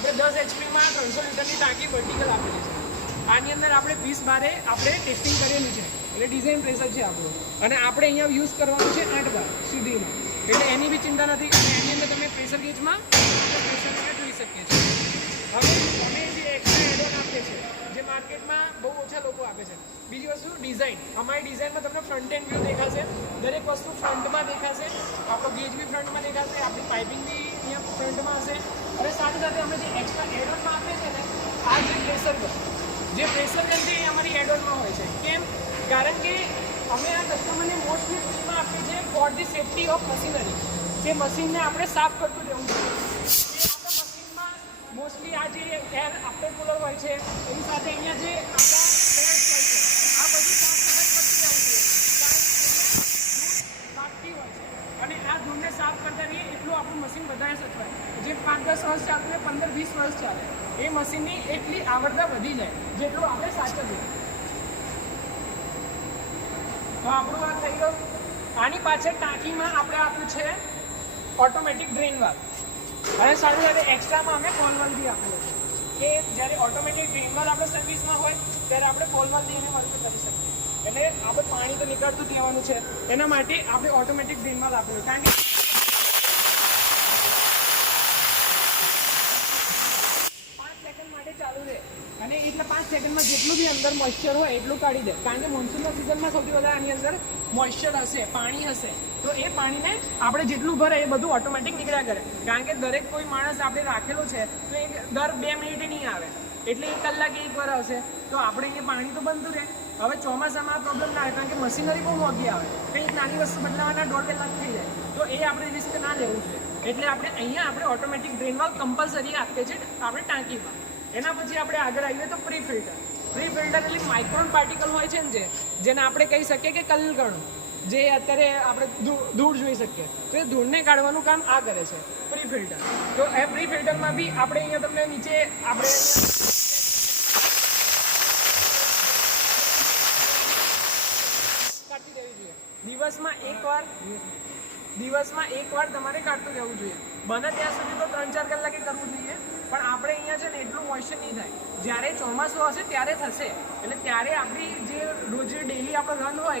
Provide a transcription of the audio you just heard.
આપણે 10 HP માં 300 લીટરની ટાંકી વર્ટિકલ આપેલી છે। આની અંદર આપણે 20 બારે આપણે ટેસ્ટિંગ કરેલું છે, એટલે ડિઝાઇન પ્રેશર છે આપણું, અને આપણે અહીંયા યુઝ કરવાનું છે 8 બાર સુધીમાં, એટલે એની બી ચિંતા નથી। અને એની અંદર તમે પ્રેશર ગેજમાં પ્રેશર તમે જોઈ શકીએ છીએ। હવે અમે જે એક્સ્ટ્રા એડોન આપીએ છીએ જે માર્કેટમાં બહુ ઓછા લોકો આપે છે। બીજી વસ્તુ ડિઝાઇન, અમારી ડિઝાઇનમાં તમને ફ્રન્ટ એન્ડ વ્યૂ દેખાશે, દરેક વસ્તુ ફ્રન્ટમાં દેખાશે, આપણો ગેજ બી ફ્રન્ટમાં દેખાશે, આપણી પાઇપિંગ બી અહીંયા ફ્રન્ટમાં હશે, અને સાથે સાથે અમે જે એક્સ્ટ્રા એડોનમાં આપીએ છીએ ને, આ જે પ્રેશર ગન છે એ અમારી એડોનમાં હોય છે। કેમ? કારણ કે અમે આ કસ્ટમરને મોસ્ટલી ફ્રીમાં આપીએ છીએ for the safety of machinery, કે મશીનને આપણે સાફ કરતું રહેવું જોઈએ। મોસ્ટલી આ જે એર આફ્ટર કુલર હોય છે એની સાથે અહીંયા જે આપણા પેડ્સ હોય છે આ બધું સાફ સફાઈ કરતી રહેવું જોઈએ, કારણ કે ધૂળ લાગતી હોય છે, અને આ ધૂળને સાફ કરતા રહીએ એટલું આપણું મશીન વધારે સચવાય। જે 5-10 વર્ષ ચાલતું ને 15-20 વર્ષ ચાલે એ મશીનની એટલી આવડતા વધી જાય જેટલું આપણે સાચવીએ। તો આપણું આ થઈ ગયું। આની પાછળ ટાંકીમાં આપણે આપ્યું છે ઓટોમેટિક ડ્રેન વાલ્વ, અને સાથે સાથે એક્સ્ટ્રામાં અમે કોલ વાલ્વ બી આપેલો છે, કે જ્યારે ઓટોમેટિક ડ્રેન વાલ્વ આપણે સર્વિસમાં હોય ત્યારે આપણે કોલ વાલ્વ લઈને વર્ક કરી શકીએ। એટલે આપણે પાણી તો નીકળતું જ રહેવાનું છે, એના માટે આપણે ઓટોમેટિક ડ્રેન વાલ્વ આપેલું, કારણ કે 5 સેકન્ડ માટે ચાલુ રહે, અને એટલે 5 સેકન્ડમાં જેટલું બી અંદર મોઇશ્ચર હોય એટલું કાઢી દે। કારણ કે મોન્સૂનના સિઝનમાં સૌથી વધારે આની અંદર મોઇશ્ચર હશે, પાણી હશે, તો એ પાણીને આપણે જેટલું ભરે એ બધું ઓટોમેટિક નીકળ્યા કરે। કારણ કે દરેક કોઈ માણસ આપણે રાખેલો છે તો એ દર 2 મિનિટે નહીં આવે, એટલે 1 કલાકે એકવાર આવશે, તો આપણે અહીંયા પાણી તો બનતું રહે। હવે ચોમાસામાં આ પ્રોબ્લેમ ના આવે, કારણ કે મશીનરી બહુ મોંઘી આવે, કંઈક નાની વસ્તુ બદલાવાના 1.5 કલાક થઈ જાય, તો એ આપણે રિસ્ક ના લેવું જોઈએ। એટલે આપણે અહીંયા આપણે ઓટોમેટિક ડ્રેન વાલ્વ કમ્પલસરી આપીએ છીએ આપણે ટાંકીમાં। એના પછી આપણે આગળ આવીએ તો પ્રી ફિલ્ટર એટલે માઇક્રોન પાર્ટિકલ હોય છે ને, જેને આપણે કહી શકીએ કે કલકણું, જે અત્યારે આપણે ધૂળ જોઈ શકીએ, તો એ ધૂળને કાઢવાનું કામ આ કરે છે પ્રી ફિલ્ટર। તો એ પ્રી ફિલ્ટરમાં બી આપણે અહીંયા તમને નીચે આપણે કાઢી દેવી જોઈએ। દિવસમાં એકવાર તમારે કાઢતું રહેવું જોઈએ, બને ત્યાં સુધી તો 3-4 કલાકે કરવું જોઈએ, પણ આપણે અહીંયા છે ને એટલું મોઇશ્ચર નહીં થાય। જ્યારે ચોમાસું હશે ત્યારે થશે, એટલે ત્યારે આપણી જે રોજ ડેલી આપણો રન હોય